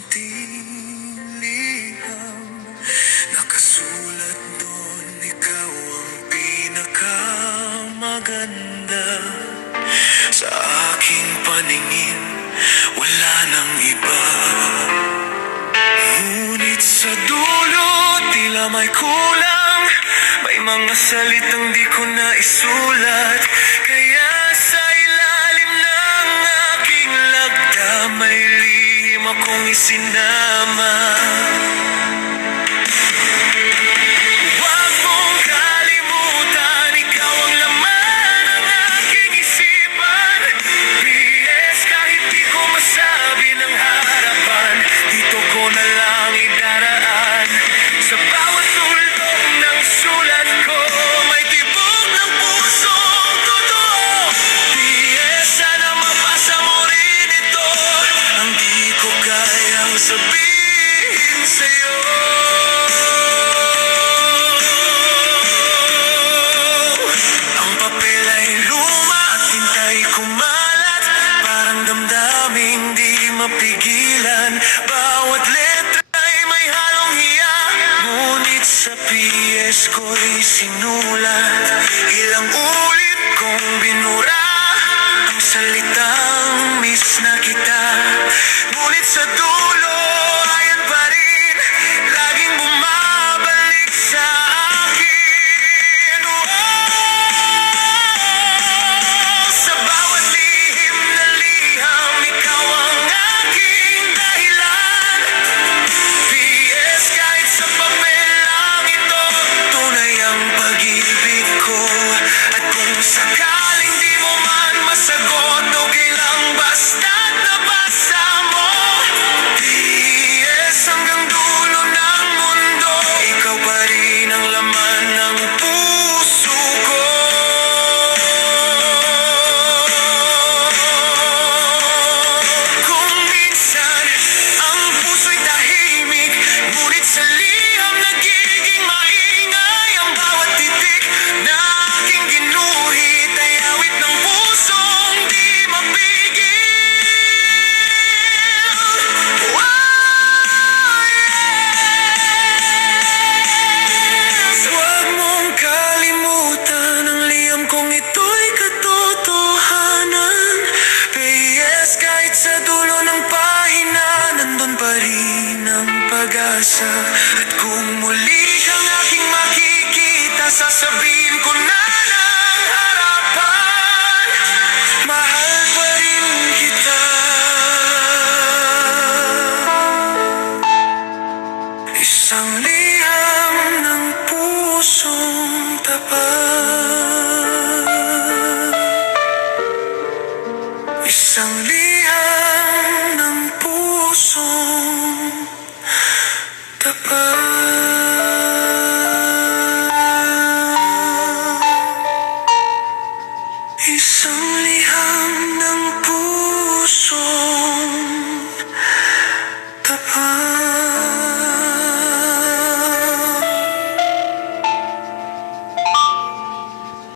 unting liham, nakasulat doon, ikaw ang pinakamaganda. Sa aking paningin, wala nang iba. Ngunit sa dulo, tila may kulang. May mga salitang di ko na isulat. Kaya sa ilalim ng aking lagda, may lihim akong isinama. Huwag mong kalimutan, ikaw ang laman ng aking isipan. P.S. kahit di ko masabi ng harapan, dito ko na lang idaraan. Sa bawat tuldok ng sulat ko, may tibok ng pusong totoo. P.S. sana mapasa mo rin ito, ang di ko kayang sabihin sa'yo. Ang papel ay luma at hintay kumalat, parang damdaming di mapigilan. Bawat letra ay may halong hiya, ngunit sa PS ko'y sinulat. Ilang ulit kong binura ang salitang miss na kita, ngunit sa dulo ayan pa rin, laging bumabalik sa akin. Sa bawat lihim na liham, ikaw ang aking dahilan. P.S. kahit sa papel lang ito, tunay ang pag-ibig ko. At kung sakaling di mo man masagot, okay lang basta't nabasa mo. P.S. hanggang dulo ng mundo, ikaw pa rin ang laman ng puso ko. Kung minsan ang puso'y tahimik, ngunit sa liham nagiging maingay. Ang bawat titik na aking ginuhit ay awit ng pusong di mapigil. Yes! Huwag mong kalimutan, ang liham kong ito'y katotohanan. P.S. kahit sa dulo ng pahina, nandun pa rin ang pag-asa. At kung muli kang aking makikita, sasabihin ko na ng harapan, mahal pa rin kita. Isang liham ng pusong tapat, isang liham ng pusong tapat. Isang liham ng pusong tapat.